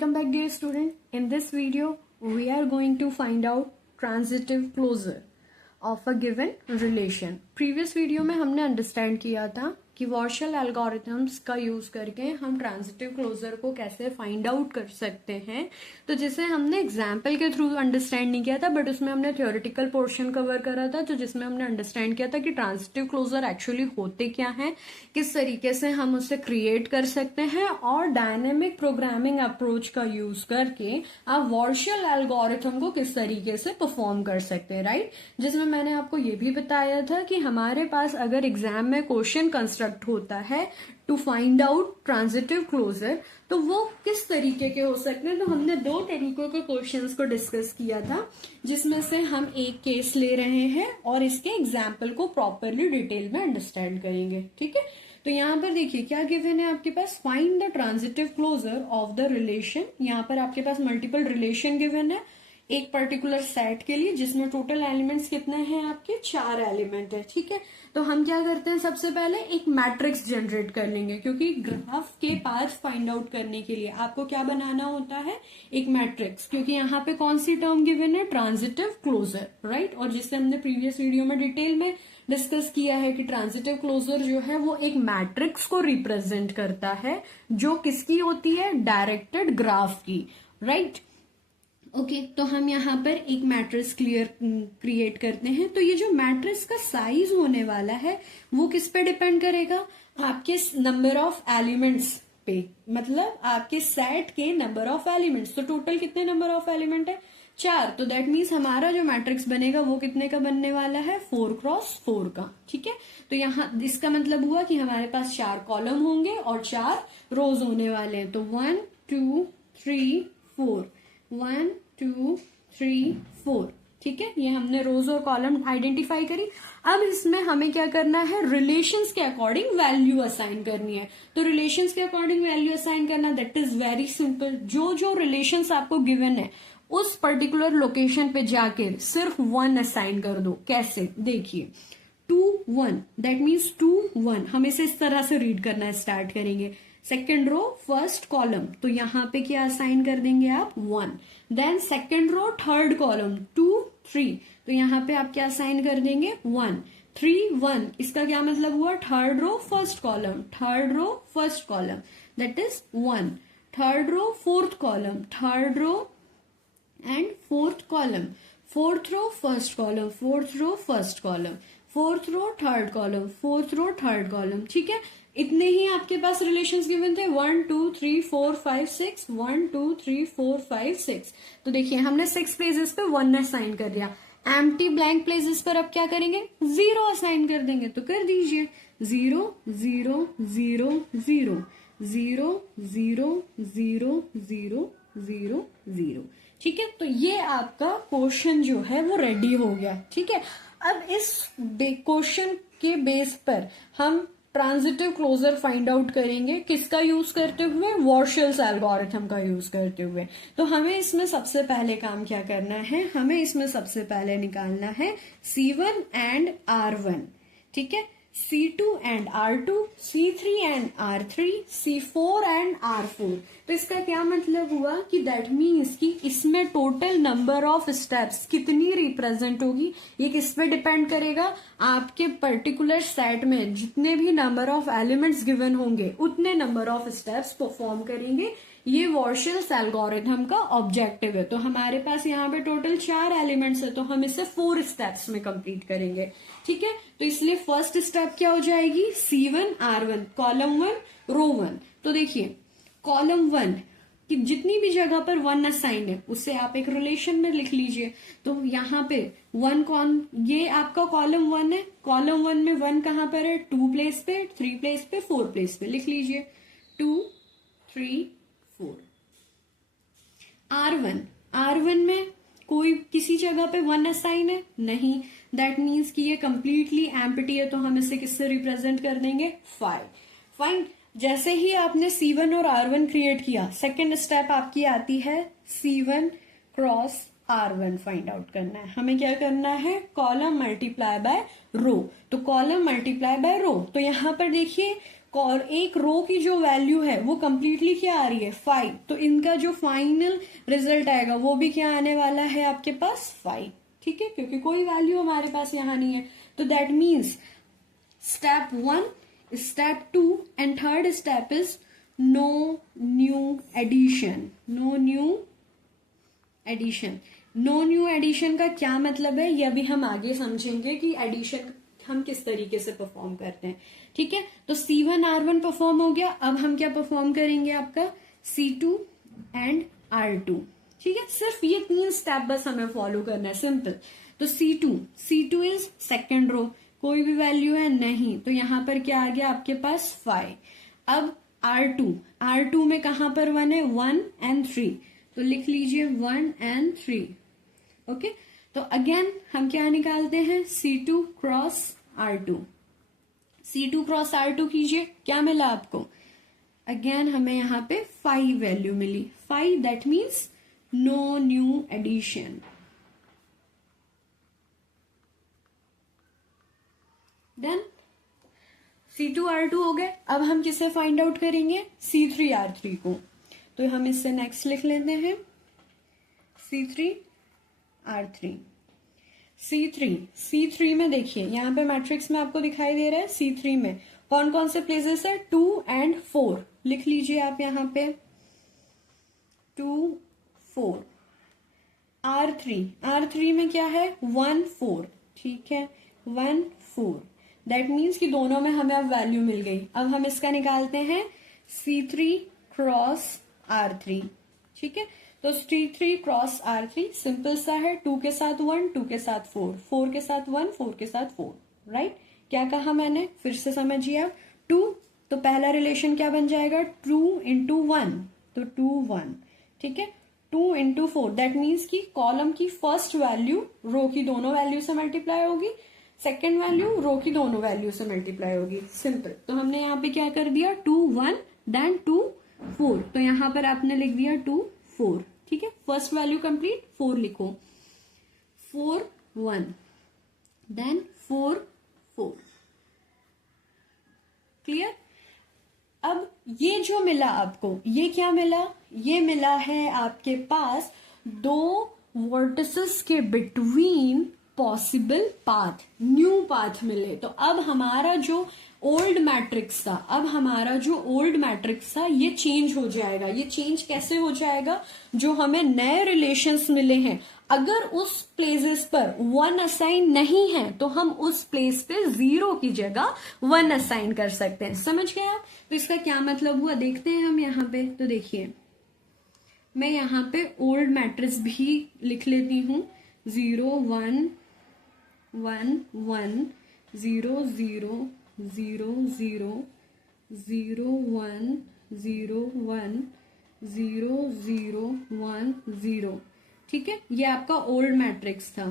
Welcome back, dear student. In this video, we are going to find out transitive closure of a given relation. Previous video में हमने understand किया था कि वॉर्शल algorithms का use करके हम ट्रांजिटिव क्लोजर को कैसे फाइंड आउट कर सकते हैं. तो जिसे हमने एग्जाम्पल के थ्रू अंडरस्टैंड नहीं किया था, बट उसमें हमने थ्योरेटिकल पोर्शन कवर करा था, तो जिसमें हमने अंडरस्टैंड किया था कि ट्रांजिटिव क्लोजर एक्चुअली होते क्या हैं, किस तरीके से हम उसे क्रिएट कर सकते हैं, और डायनेमिक प्रोग्रामिंग अप्रोच का यूज करके आप वॉर्शल एल्गोरिथम को किस तरीके से परफॉर्म कर सकते हैं. राइट, जिसमें मैंने आपको ये भी बताया था कि हमारे पास अगर एग्जाम में क्वेश्चन कंस्ट्रक्ट होता है to find out transitive closure, तो वो किस तरीके के हो सकते हैं. तो हमने दो तरीकों के क्वेश्चंस को डिस्कस किया था, जिसमें से हम एक केस ले रहे हैं और इसके एग्जाम्पल को प्रॉपरली डिटेल में अंडरस्टैंड करेंगे. ठीक है, तो यहाँ पर देखिए क्या गिवन है आपके पास. Find the transitive closure of the relation. यहाँ पर आपके पास मल्टीपल रिलेशन गिवन है एक पर्टिकुलर सेट के लिए, जिसमें टोटल एलिमेंट्स कितने हैं आपके, 4 एलिमेंट है. ठीक है, तो हम क्या करते हैं, सबसे पहले एक मैट्रिक्स जनरेट कर लेंगे, क्योंकि ग्राफ के पाथ फाइंड आउट करने के लिए आपको क्या बनाना होता है, एक मैट्रिक्स. क्योंकि यहाँ पे कौन सी टर्म गिवन है, ट्रांजिटिव क्लोजर. राइट, और जिससे हमने प्रीवियस वीडियो में डिटेल में डिस्कस किया है कि ट्रांजिटिव क्लोजर जो है वो एक मैट्रिक्स को रिप्रेजेंट करता है, जो किसकी होती है, डायरेक्टेड ग्राफ की. राइट, ओके, तो हम यहाँ पर एक मैट्रिक्स क्रिएट करते हैं. तो ये जो मैट्रिक्स का साइज होने वाला है वो किस पे डिपेंड करेगा, आपके नंबर ऑफ एलिमेंट्स पे, मतलब आपके सेट के नंबर ऑफ एलिमेंट्स. तो टोटल कितने नंबर ऑफ एलिमेंट है, 4. तो दैट मीन्स हमारा जो मैट्रिक्स बनेगा वो कितने का बनने वाला है, 4x4 का. ठीक है, तो यहाँ इसका मतलब हुआ कि हमारे पास 4 कॉलम होंगे और 4 रोज होने वाले हैं. तो 1 2 3 4 1 2 3 4. ठीक है, ये हमने रोज और कॉलम आइडेंटिफाई करी. अब इसमें हमें क्या करना है, रिलेशंस के अकॉर्डिंग वैल्यू असाइन करनी है. तो रिलेशंस के अकॉर्डिंग वैल्यू असाइन करना, दैट इज वेरी सिंपल. जो रिलेशंस आपको गिवन है उस पर्टिकुलर लोकेशन पे जाकर सिर्फ 1 असाइन कर दो. कैसे, देखिए 2 1, दैट मीन्स 2 1. हम इसे इस तरह से रीड करना स्टार्ट करेंगे. सेकेंड रो फर्स्ट कॉलम, तो यहाँ पे क्या असाइन कर देंगे आप, 1. Then second row third column 2 3, तो यहाँ पे आप क्या असाइन कर देंगे, 1 3 1. इसका क्या मतलब हुआ, third row first column, third row first column, that is 1. Third row fourth column, third row and fourth column, fourth row first column, fourth row first column, fourth row third column, fourth row third column. ठीक है, इतने ही आपके पास relations given थे. 1 2 3 4 5 6, 1 2 3 4 5 6. तो देखिए हमने 6 places पे 1 assign कर दिया. एम्प्टी ब्लैंक प्लेसेस पर अब क्या करेंगे, 0 असाइन कर देंगे. तो कर दीजिए 0 0 0 0 0 0 0 0 0 0. ठीक है, तो ये आपका क्वेश्चन जो है वो रेडी हो गया. ठीक है, अब इस क्वेश्चन के बेस पर हम ट्रांजिटिव क्लोजर फाइंड आउट करेंगे, किसका यूज करते हुए, वॉर्शल्स एल्गोरिथम का यूज करते हुए. तो हमें इसमें सबसे पहले काम क्या करना है, हमें इसमें सबसे पहले निकालना है C1 एंड R1. ठीक है, C2 and R2, C3 and R3, C4 and R4. तो इसका क्या मतलब हुआ कि दैट मीन्स कि इसमें टोटल नंबर ऑफ स्टेप्स कितनी रिप्रेजेंट होगी, ये किस पे डिपेंड करेगा, आपके पर्टिकुलर सेट में जितने भी नंबर ऑफ एलिमेंट्स गिवन होंगे उतने नंबर ऑफ स्टेप्स परफॉर्म करेंगे. ये वॉर्शल्स एल्गोरिथम का ऑब्जेक्टिव है. तो हमारे पास यहाँ पे टोटल 4 एलिमेंट्स है, तो हम इसे 4 स्टेप्स में कंप्लीट करेंगे. ठीक है, तो इसलिए फर्स्ट स्टेप क्या हो जाएगी, C1 R1, कॉलम 1 रो 1. तो देखिए कॉलम 1 कि जितनी भी जगह पर 1 असाइन है उसे आप एक रिलेशन में लिख लीजिए. तो यहाँ पे 1 कौन, ये आपका कॉलम 1 है. कॉलम 1 में 1 कहाँ पर है, 2 प्लेस पे, 3 प्लेस पे, 4 प्लेस पे. लिख लीजिए 2 3 4. R1 में कोई किसी जगह पे 1 असाइन है नहीं, दैट मीन्स कि ये कंप्लीटली एम्प्टी है. तो हम इसे किससे रिप्रेजेंट कर देंगे, 5. फाइन, जैसे ही आपने C1 और R1 क्रिएट किया, सेकेंड स्टेप आपकी आती है C1 cross R1 find out करना है. हमें क्या करना है, कॉलम मल्टीप्लाई बाय रो. तो कॉलम मल्टीप्लाई बाय रो, तो यहाँ पर देखिए और एक रो की जो वैल्यू है वो कंप्लीटली क्या आ रही है 5, तो इनका जो फाइनल रिजल्ट आएगा वो भी क्या आने वाला है आपके पास 5, ठीक है, क्योंकि कोई वैल्यू हमारे पास यहां नहीं है। तो that means step 1, step 2 and third step is no new addition. No new addition. No new addition का क्या मतलब है ये अभी हम आगे समझेंगे कि एडिशन हम किस तरीके से परफॉर्म करते हैं, ठीक है। तो C1 R1 परफॉर्म हो गया, अब हम क्या परफॉर्म करेंगे आपका C2 एंड R2, ठीक है। सिर्फ ये 3 स्टेप बस हमें फॉलो करना है, सिंपल। तो C2 इज सेकेंड रो, कोई भी वैल्यू है नहीं, तो यहां पर क्या आ गया आपके पास 5। अब R2 में कहां पर 1 है 1 एंड 3, तो लिख लीजिए 1 एंड 3, ओके। तो अगेन हम क्या निकालते हैं C2 cross R2, C2 cross R2 कीजिए, क्या मिला आपको, अगेन हमें यहां पे 5 वैल्यू मिली, 5, that means no new addition. Then C2 R2 हो गए, अब हम किसे फाइंड आउट करेंगे C3 R3 को, तो हम इससे नेक्स्ट लिख लेते हैं C3 R3। C3 में देखिए यहां पे मैट्रिक्स में आपको दिखाई दे रहा है C3 में कौन कौन से प्लेसेस है 2 एंड 4, लिख लीजिए आप यहां पे 2 4। R3 में क्या है 1 4, ठीक है 1 4, दैट मीन्स कि दोनों में हमें अब वैल्यू मिल गई। अब हम इसका निकालते हैं C3 क्रॉस R3, ठीक है। तो C3 क्रॉस R3 सिंपल सा है, 2 के साथ 1, 2 के साथ 4, 4 के साथ 1, 4 के साथ 4, राइट। क्या कहा मैंने, फिर से समझिए आप, 2, तो पहला रिलेशन क्या बन जाएगा 2 इंटू 1, तो 2 1, ठीक है। 2 इंटू 4, दैट मीन्स कि कॉलम की फर्स्ट वैल्यू रो की दोनों वैल्यू से मल्टीप्लाई होगी, सेकेंड वैल्यू रो की दोनों वैल्यू से मल्टीप्लाई होगी, सिंपल। तो हमने यहाँ पे क्या कर दिया 2 1 देन 2 4, तो यहां पर आपने लिख दिया 2 4, ठीक है। फर्स्ट वैल्यू कंप्लीट, 4 लिखो, 4 1 देन 4 4, क्लियर। अब ये जो मिला आपको, ये क्या मिला, ये मिला है आपके पास दो वर्टिसेस के between possible path, new path मिले। तो अब हमारा जो ओल्ड मैट्रिक्स था ये चेंज हो जाएगा। ये चेंज कैसे हो जाएगा, जो हमें नए रिलेशंस मिले हैं अगर उस प्लेसेस पर 1 असाइन नहीं है तो हम उस प्लेस पे 0 की जगह 1 असाइन कर सकते हैं, समझ गए आप। तो इसका क्या मतलब हुआ देखते हैं हम यहाँ पे। तो देखिए मैं यहाँ पे ओल्ड मैट्रिक्स भी लिख लेती हूँ, 0 1 1 1 0 0 0 0 0 1 0 1 0 0 1 0, ठीक है। ये आपका ओल्ड मैट्रिक्स था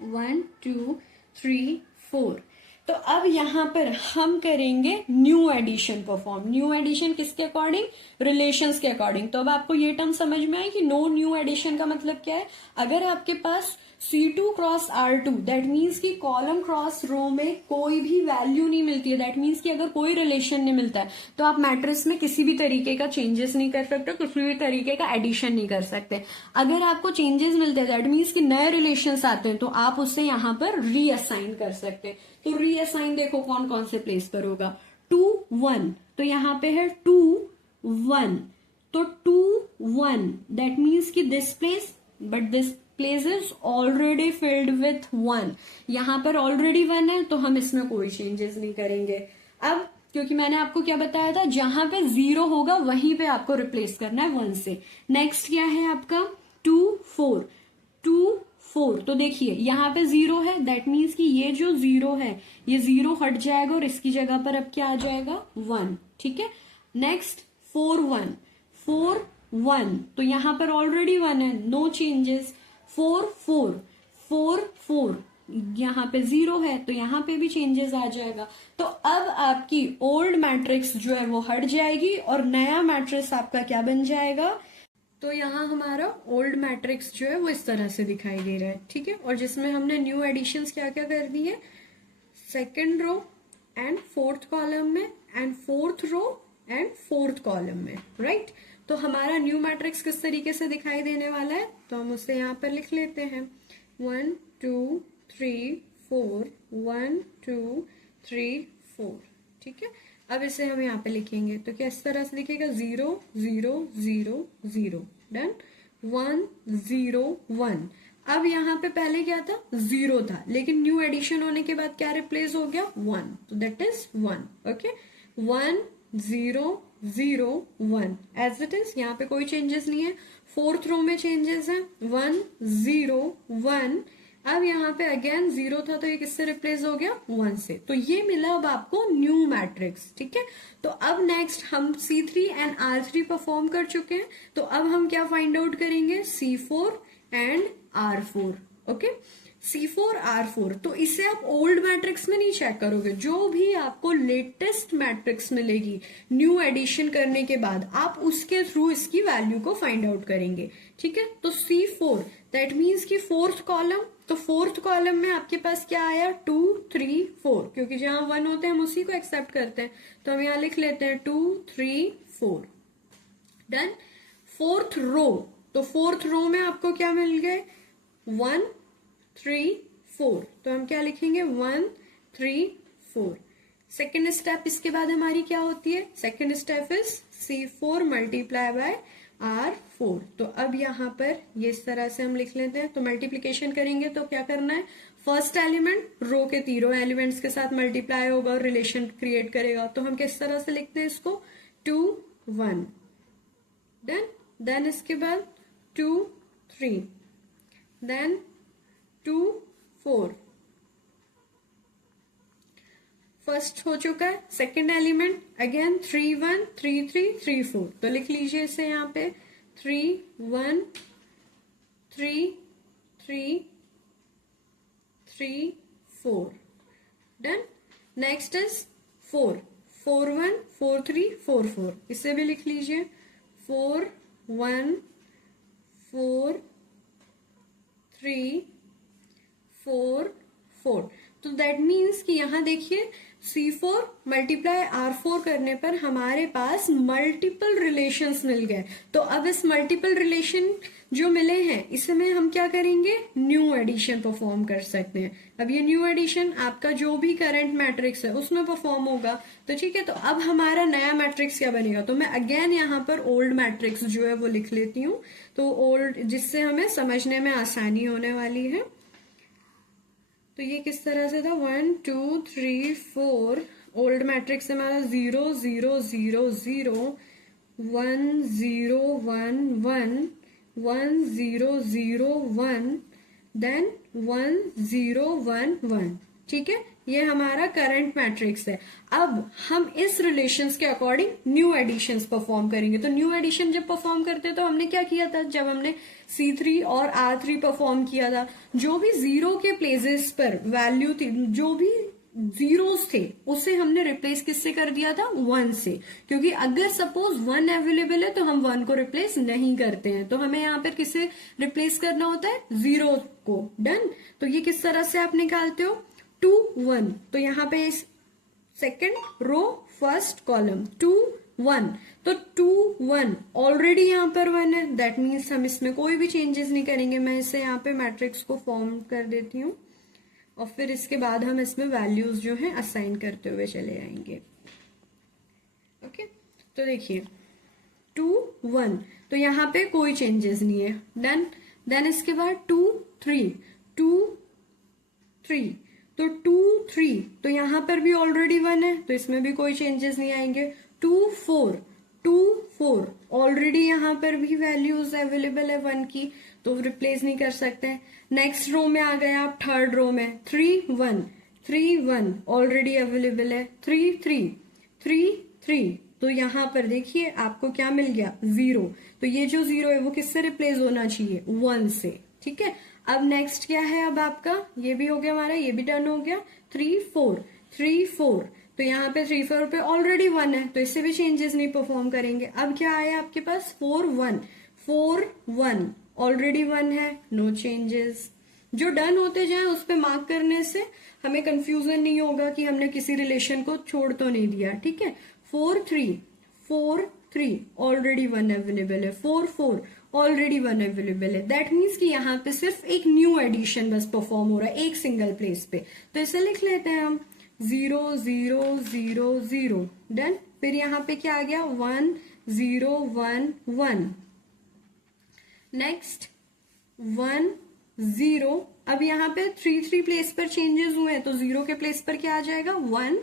1 2 3 4। तो अब यहां पर हम करेंगे new addition perform. New addition किसके अकॉर्डिंग, रिलेशंस के अकॉर्डिंग। तो अब आपको ये टर्म समझ में आए कि नो न्यू एडिशन का मतलब क्या है। अगर आपके पास C2 cross R2, that means कि कॉलम क्रॉस रो में कोई भी वैल्यू नहीं मिलती है, दैट मीन्स कि अगर कोई रिलेशन नहीं मिलता है तो आप मैट्रिक्स में किसी भी तरीके का चेंजेस नहीं कर सकते, किसी भी तरीके का एडिशन नहीं कर सकते। अगर आपको चेंजेस मिलते हैं दैट मीन्स कि नए रिलेशंस आते हैं तो आप उससे यहां पर रीअसाइन कर सकते हैं। तो रीअसाइन देखो कौन कौन से प्लेस पर होगा, 2 1, तो यहां पे है 2 1, तो 2 1 दैट मीन्स कि this place, but this place is already filled with 1, यहां पर ऑलरेडी 1 है तो हम इसमें कोई चेंजेस नहीं करेंगे। अब क्योंकि मैंने आपको क्या बताया था, जहां पे 0 होगा वहीं पे आपको रिप्लेस करना है 1 से। नेक्स्ट क्या है आपका 2 4, 2 4, तो देखिए यहां पे 0 है, दैट मीन्स कि ये जो 0 है ये 0 हट जाएगा और इसकी जगह पर अब क्या आ जाएगा 1, ठीक है। नेक्स्ट 4 1, 4 1, तो यहां पर ऑलरेडी 1 है, नो चेंजेस। 4 4, 4 4, यहां पे 0 है तो यहां पे भी चेंजेस आ जाएगा। तो अब आपकी ओल्ड मैट्रिक्स जो है वो हट जाएगी और नया मैट्रिक्स आपका क्या बन जाएगा। तो यहाँ हमारा ओल्ड मैट्रिक्स जो है वो इस तरह से दिखाई दे रहा है, ठीक है। और जिसमें हमने न्यू एडिशंस क्या क्या कर दी है, second row and fourth column में and fourth row and fourth column में, राइट। तो हमारा न्यू मैट्रिक्स किस तरीके से दिखाई देने वाला है, तो हम उसे यहाँ पर लिख लेते हैं 1 2 3 4 1 2 3 4, ठीक है। अब इसे हम यहाँ पे लिखेंगे तो क्या इस तरह से लिखेगा 0 0 0 0, डन। 1 0 1। अब यहाँ पे पहले क्या था, 0 था, लेकिन न्यू एडिशन होने के बाद क्या रिप्लेस हो गया, 1, तो that is 1, okay. 1 0 0 1 as it is, यहाँ पे कोई चेंजेस नहीं है। फोर्थ रो में चेंजेस है, 1 0 1। अब यहाँ पे अगेन 0 था तो ये किससे रिप्लेस हो गया, 1 से। तो ये मिला अब आपको न्यू मैट्रिक्स, ठीक है। तो अब नेक्स्ट हम C3 एंड R3 परफॉर्म कर चुके हैं, तो अब हम क्या फाइंड आउट करेंगे, C4 and R4, okay. C4 R4, तो इसे आप ओल्ड मैट्रिक्स में नहीं चेक करोगे, जो भी आपको लेटेस्ट मैट्रिक्स मिलेगी न्यू एडिशन करने के बाद आप उसके थ्रू इसकी वैल्यू को फाइंड आउट करेंगे, ठीक है। तो C4 दैट मीन्स कि फोर्थ कॉलम, तो फोर्थ कॉलम में आपके पास क्या आया, 2 3 4, क्योंकि जहां 1 होते हैं हम उसी को एक्सेप्ट करते हैं, तो हम यहां लिख लेते हैं 2 3 4, डन। फोर्थ रो, तो फोर्थ रो में आपको क्या मिल गए, 1 3 4, तो हम क्या लिखेंगे 1 3 4। सेकेंड स्टेप इसके बाद हमारी क्या होती है, second step is C4 multiply by R4। तो अब यहाँ पर ये इस तरह से हम लिख लेते हैं, तो मल्टीप्लीकेशन करेंगे तो क्या करना है, फर्स्ट एलिमेंट रो के तीनों एलिमेंट्स के साथ मल्टीप्लाई होगा और रिलेशन क्रिएट करेगा, तो हम किस तरह से लिखते हैं इसको, 2 1, देन इसके बाद 2 3, देन 2 4, फर्स्ट हो चुका है। सेकेंड एलिमेंट अगेन 3 1 3 3 3 4, तो लिख लीजिए इसे यहाँ पे 3 1 3 3 3 4, डन। नेक्स्ट इज 4 4 1 4 3 4 4, इसे भी लिख लीजिए 4 1 4 3 4 4। तो दैट मीन्स कि यहां देखिए C4 मल्टीप्लाई R4 करने पर हमारे पास मल्टीपल रिलेशंस मिल गए। तो अब इस मल्टीपल रिलेशन जो मिले हैं इसमें हम क्या करेंगे, न्यू एडिशन परफॉर्म कर सकते हैं। अब ये न्यू एडिशन आपका जो भी करंट मैट्रिक्स है उसमें परफॉर्म होगा, तो ठीक है। तो अब हमारा नया मैट्रिक्स क्या बनेगा, तो मैं अगेन यहाँ पर ओल्ड मैट्रिक्स जो है वो लिख लेती हूँ, तो ओल्ड, जिससे हमें समझने में आसानी होने वाली है। तो ये किस तरह से था, 1 2 3 4, ओल्ड मैट्रिक्स हमारा 0 0 0 0 1 0 1 1 1 0 0 1, देन 1 0 1 1, ठीक है। ये हमारा करंट मैट्रिक्स है। अब हम इस रिलेशंस के अकॉर्डिंग न्यू एडिशंस परफॉर्म करेंगे। तो न्यू एडिशन जब परफॉर्म करते तो हमने क्या किया था, जब हमने C3 और R3 परफॉर्म किया था, जो भी जीरो के प्लेसेस पर वैल्यू थी, जो भी जीरोस थे उसे हमने रिप्लेस किससे कर दिया था, 1 से, क्योंकि अगर सपोज 1 अवेलेबल है तो हम 1 को रिप्लेस नहीं करते हैं, तो हमें यहाँ पर किसे रिप्लेस करना होता है, 0 को, डन। तो ये किस तरह से आप निकालते हो, 2 1, तो यहाँ पे सेकेंड रो फर्स्ट कॉलम 2 1, तो 2 1 ऑलरेडी यहाँ पर 1 है, दैट मीन्स हम इसमें कोई भी चेंजेस नहीं करेंगे। मैं इसे यहाँ पे मैट्रिक्स को फॉर्म कर देती हूँ और फिर इसके बाद हम इसमें वैल्यूज जो है असाइन करते हुए चले आएंगे, ओके। तो देखिए 2 1, तो यहाँ पे कोई चेंजेस नहीं है, डन। देन इसके बाद 2 3 2 3, तो 2 3, तो यहां पर भी ऑलरेडी 1 है तो इसमें भी कोई चेंजेस नहीं आएंगे। 2 4 ऑलरेडी यहां पर भी वैल्यूज अवेलेबल है 1 की, तो रिप्लेस नहीं कर सकते। नेक्स्ट रो में आ गए आप, थर्ड रो में 3 1 ऑलरेडी अवेलेबल है। 3 3, तो यहां पर देखिए आपको क्या मिल गया, 0, तो ये जो 0 है वो किससे रिप्लेस होना चाहिए, 1 से, ठीक है। अब नेक्स्ट क्या है, अब आपका ये भी हो गया हमारा, ये भी डन हो गया। 3 4, तो यहाँ पे 3 4 पे ऑलरेडी 1 है तो इससे भी चेंजेस नहीं परफॉर्म करेंगे। अब क्या आया आपके पास, 4 1 ऑलरेडी 1 है, नो चेंजेस। जो डन होते जाए उस पे मार्क करने से हमें कंफ्यूजन नहीं होगा कि हमने किसी रिलेशन को छोड़ तो नहीं दिया, ठीक है। 4 3 ऑलरेडी 1 अवेलेबल है, 4 ऑलरेडी 1 अवेलेबल है। दैट मीन्स कि यहाँ पे सिर्फ एक न्यू एडिशन बस परफॉर्म हो रहा है एक सिंगल प्लेस पे, तो इसे लिख लेते हैं हम 0 0 0 0 डन। फिर यहाँ पे क्या आ गया 1 0 1 1, नेक्स्ट 1 0। अब यहाँ पे 3 प्लेस पर चेंजेस हुए हैं तो 0 के प्लेस पर क्या आ जाएगा 1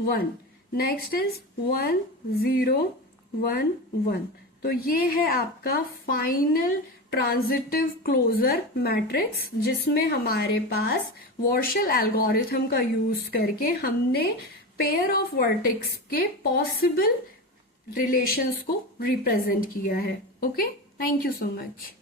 1, नेक्स्ट इज 1 0 1 1। तो ये है आपका फाइनल ट्रांजिटिव क्लोजर मैट्रिक्स, जिसमें हमारे पास वॉर्शल एल्गोरिथम का यूज करके हमने पेयर ऑफ वर्टेक्स के पॉसिबल रिलेशंस को रिप्रेजेंट किया है। Okay, thank you so much.